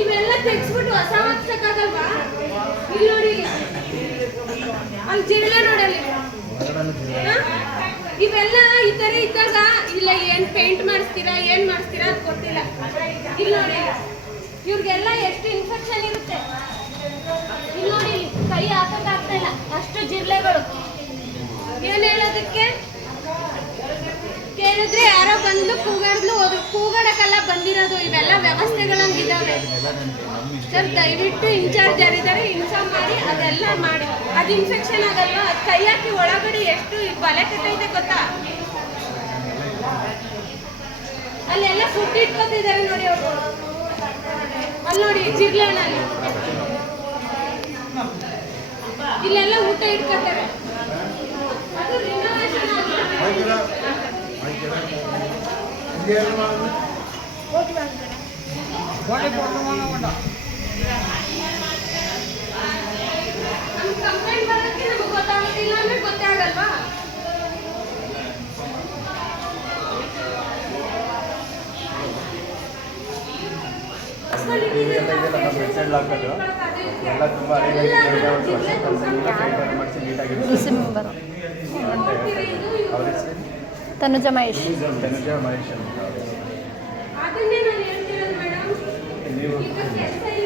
ಇವೆಲ್ಲ ತೆಗ್ಸ್ಬಿಟ್ಟು ಹೊಸ ಹಾಕ್ಸಕ್ಕಾಗಲ್ವಾ? ಇಲ್ಲಿ ನೋಡಿ, ಅಲ್ಲಿ ಜಿರಳೆ ನೋಡಲ್ಲಿ. ಇವೆಲ್ಲ ಈ ತರ ಇದ್ದಾಗ ಇಲ್ಲ ಏನ್ ಪೇಂಟ್ ಮಾಡಿಸ್ತೀರಾ ಏನ್ ಮಾಡಿಸ್ತೀರಾ ಅಂತ ಗೊತ್ತಿಲ್ಲ. ಇಲ್ಲಿ ನೋಡಿ, ಇವ್ರಿಗೆಲ್ಲ ಎಷ್ಟು ಇನ್ಫೆಕ್ಷನ್ ಇರುತ್ತೆ. ಇಲ್ಲಿ ನೋಡಿ, ಕೈ ಹಾಕಕ್ ಆಗ್ತಾ ಇಲ್ಲ, ಅಷ್ಟು ಜಿರಳೆಗಳು. ಏನ್ ಹೇಳೋದಕ್ಕೆ ಕೇಳಿದ್ರೆ ಯಾರೋ ಬಂದು ಕೂಗಾಡ್ಲು ಹೋದ್ರು. ಕೂಗಾಡಕ್ಕೆಲ್ಲ ಬಂದಿರೋದು, ಇವೆಲ್ಲ ವ್ಯವಸ್ಥೆಗಳಂಗಿದಾವೆ ಸರ್. ದಯವಿಟ್ಟು ಇನ್ಚಾರ್ಜ್ ಯಾರಿದ್ದಾರೆ ಇನ್ಫಾರ್ಮ್ ಮಾಡಿ ಅದೆಲ್ಲ ಮಾಡಿ. ಅದು ಇನ್ಫೆಕ್ಷನ್ ಆಗಲ್ವಾ? ಕೈ ಹಾಕಿ ಒಳಗಡೆ ಎಷ್ಟು ಬಲೆ ಕೆಟ್ಟೈತೆ ಗೊತ್ತಾ? ಅಲ್ಲೆಲ್ಲ ಫುಡ್ ಇಟ್ಕೊತಿದ್ದಾರೆ ನೋಡಿ ಅವರು. ಅಲ್ಲಿ ನೋಡಿ ಜಿರ್ಲೆ ಹಣ್ಣಲ್ಲಿ ಇಲ್ಲೆಲ್ಲ ಊಟ ಇಟ್ಕೊತಾರೆ. ಅದು ರಿನೋವೇಷನ್ ಕಂಪ್ಲೇಂಟ್ ಬರೋಕ್ಕೆ ನಮಗೆ ಗೊತ್ತಾಗುತ್ತಿಲ್ಲ ಅಂದ್ರೆ ಗೊತ್ತೇ ಆಗಲ್ವಾ? ತನುಜ ಮಹೇಶ್.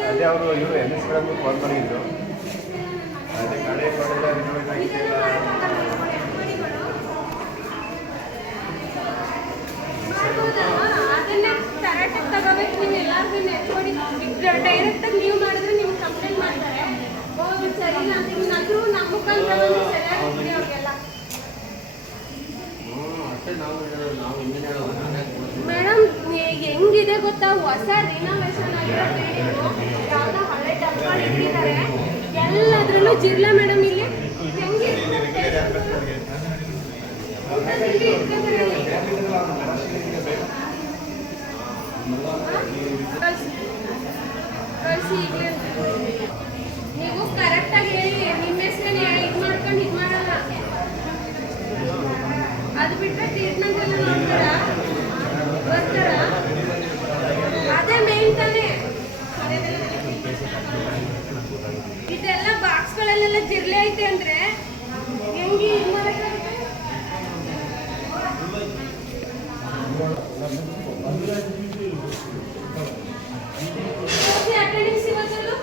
ಅದೇ ಅವರು ಇವರು MS ಕಾಲ್ ಮಾಡಿದ್ರು. ಅದೇ ಕಡೆ ತಗೋಬೇಕು. ನೀವು ಎಲ್ಲಾರ್ಗು ನೆಟ್ಕೊಡಿ. ಡೈರೆಕ್ಟಾಗಿ ನೀವು ಮಾಡಿದ್ರೆ ನಿಮ್ಗೆ ಕಂಪ್ಲೇಂಟ್ ಮಾಡ್ತಾರೆ. ಸರಿ ನಂದ್ರು ನಮ್ಮ ಮುಖಾಂತರ ಸರಿಯಾಗಿ ಅವ್ರಿಗೆಲ್ಲ. ಮೇಡಮ್ ಹೆಂಗಿದೆ ಗೊತ್ತಾ? ಹೊಸ ರಿನೋವೇಷನ್ ಆಗಿರೋ ಬಿಲ್ಡಿಂಗು, ಯಾವ್ದೋ ಹಳೆ ಡಬ್ಬ ಇಟ್ಟಿದ್ದಾರೆ. ಎಲ್ಲದ್ರಲ್ಲೂ ಜಿರ್ಲೆ ಮೇಡಮ್. ಇಲ್ಲಿ ಹೆಂಗೆ ಕಳಿಸಿ ಈಗಲೇ. ನೀವು ಕರೆಕ್ಟಾಗಿ ಹೇಳಿ, ನಿಮ್ಮ ಹೆಸರಲ್ಲಿ ಇದು ಮಾಡ್ಕೊಂಡು ಇದು ಮಾಡಲ್ಲ. ಅದು ಬಿಟ್ಟರೆ ಟ್ರೀಟ್ಮೆಂಟ್ ಎಲ್ಲ ನೋಡ್ತಾರಾ ಬರ್ತಾರಾ? ಅದೇ ಮೇನ್ ತಾನೇ. ಇದೆಲ್ಲ ಬಾಕ್ಸ್ಗಳಲ್ಲೆಲ್ಲ ಜಿರ್ಲೆ ಐತೆ ಅಂದ್ರೆ ಹೆಂಗೆ ಇದು ಮಾಡೋಕ್ಕಾಗುತ್ತೆ? ಅಟೆಂಡೆನ್ಸ್ ಇವತ್ತಲ್ಲೂ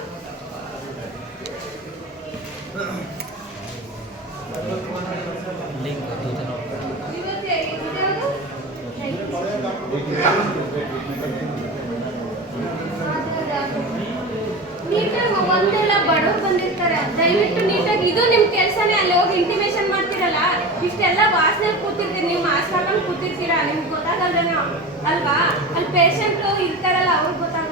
ನೀಟಾಗಿ ಒಂದೆಲ್ಲ ಬಡವ್ರು ಬಂದಿರ್ತಾರೆ. ದಯವಿಟ್ಟು ನೀಟಾಗಿ, ಇದು ನಿಮ್ಮ ಕೆಲಸನೇ. ಅಲ್ಲಿ ಹೋಗಿ ಇಂಟಿಮೇಷನ್ ಮಾಡ್ತೀರಲ್ಲ, ಇಷ್ಟೆಲ್ಲ ವಾಸನೆ ಕೂತಿರ್ತೀರಿ, ನೀವು ಮಾಸ್ಕ್ ಹಾಕೊಂಡು ಕೂತಿರ್ತೀರಾ, ನಿಮ್ಗೆ ಗೊತ್ತಾಗಲ್ದೇನೋ ಅಲ್ವಾ? ಅಲ್ಲಿ ಪೇಷಂಟ್ ಇರ್ತಾರಲ್ಲ, ಅವ್ರಿಗೆ ಗೊತ್ತಾಗ